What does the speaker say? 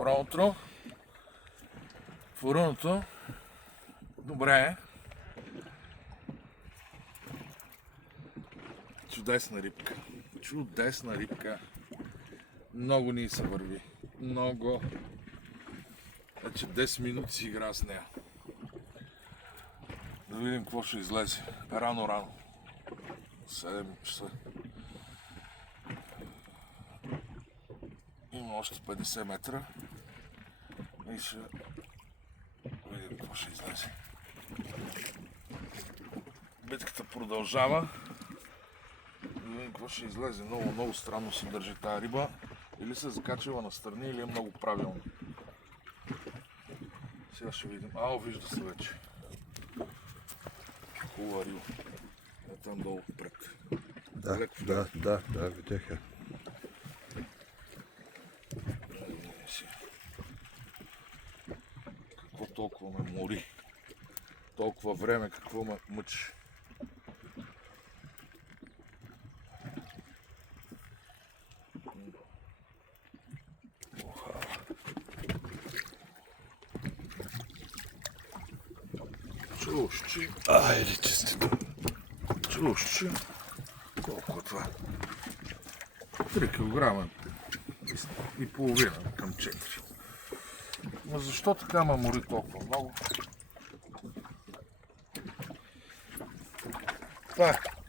Добро утро. Фуруното. Добре. Чудесна рибка. Чудесна рибка. Много ни се върви. Много. Вече 10 минути си игра с нея. Да видим какво ще излезе. Рано. 7 часа. Има още 50 метра. И ще видим какво ще излезе. Битката продължава. Да видим какво ще излезе. Много странно се държи тая риба. Или се закачва настрани, или е много правилно. Сега ще видим. Вижда се вече. Хубава риба. Е там долу пред. Да, видях я. Какво толкова ме мори? Толкова време, какво ме мъчи? Чулощи. Айде, честито. Чулощи. Колко е това? 3 кг и половина към 4. Но защо така ме мори толкова много? Так.